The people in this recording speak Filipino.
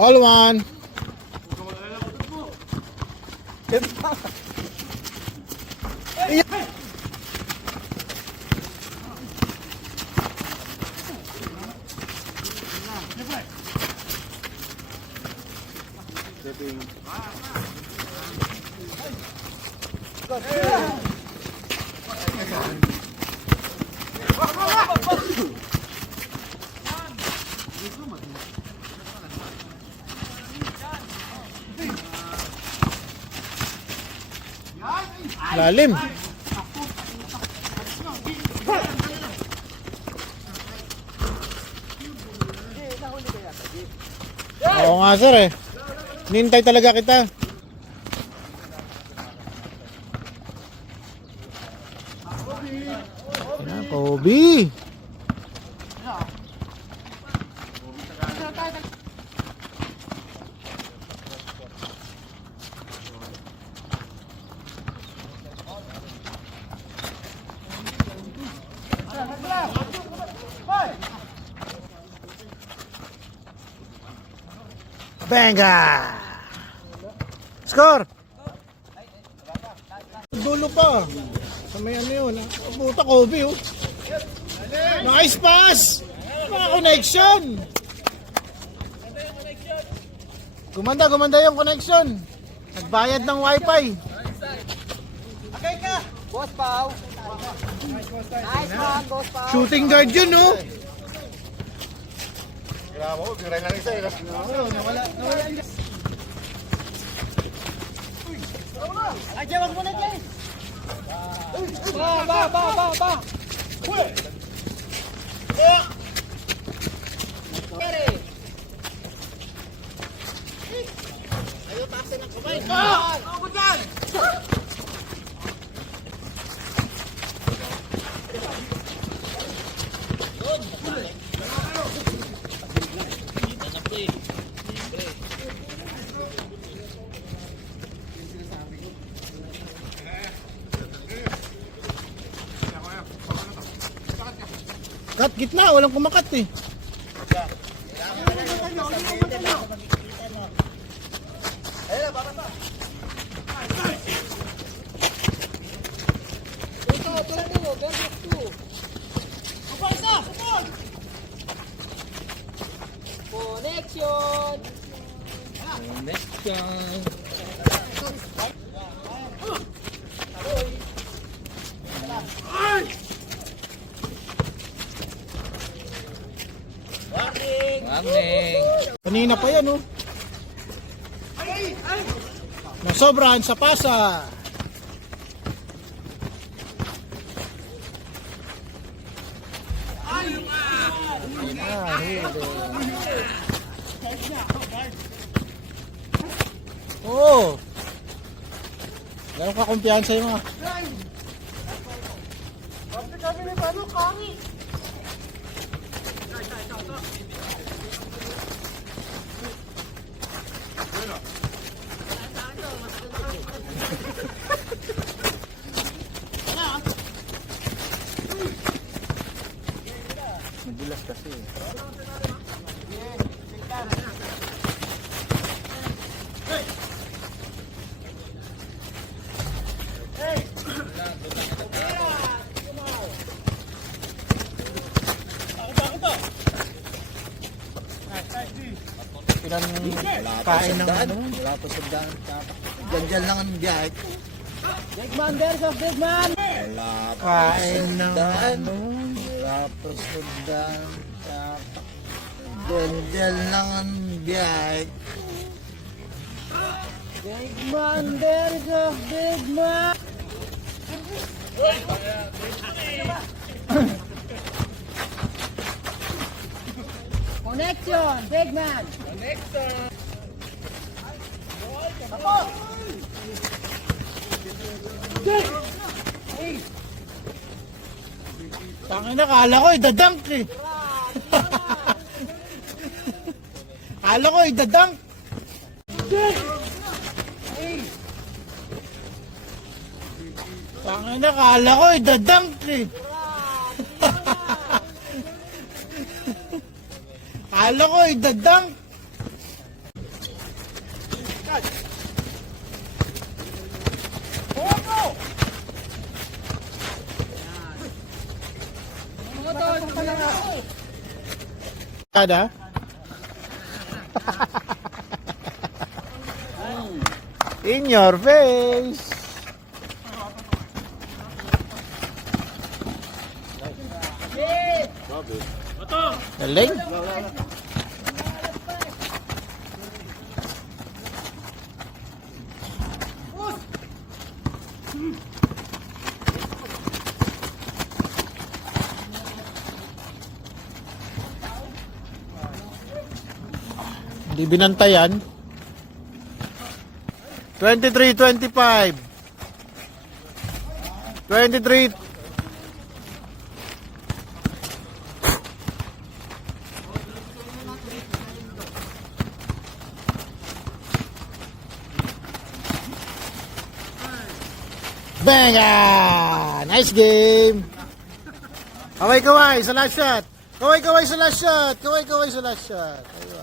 All one. Lalim. Oo nga sir eh. Nintay talaga kita. Yan, Kobe. Benga! Score! Dulo pa. Sa may ano yun. Puta Kobe oh. Nice pass! Mga connection! Gumanda yung connection. Nagbayad ng wifi. Okay ka! Boss Pao! Nice one, Boss Pao! Shooting guard yun oh. Grabe ko, biray lang isa eh. Nawala. Ajay, wag mo na guys! Ba! Ayaw tasin ang kamay! Ako dyan! Cut gitna, walang kumakat eh. Connection! Kanina pa yan oh. Nasobrahan sa pasa. Oo. Gano'n ka kumpiyansa yung mga. Sabi ni Pano, kami! Madulas kasi. Kain ng ano? Wala pa sa daan. Diyan lang ang biyahe. Big man, there's a big man! Wala pa Kain sa ng daan. ano? Wala pa sa daan. Diyan lang ang biyahe. Big man, there's a big man! Connection, big man! Tangin na, kala ko idadunk eh. Kala ko idadunk. Tangin na, kala ko idadunk eh. Kala ko idadunk. Kada? In your face. Galing. Hindi binantayan. 23-25. 23. Banga! Nice game! Kaway-kaway sa last shot! Kaway-kaway sa last shot! Kaway-kaway sa last shot! Ayun.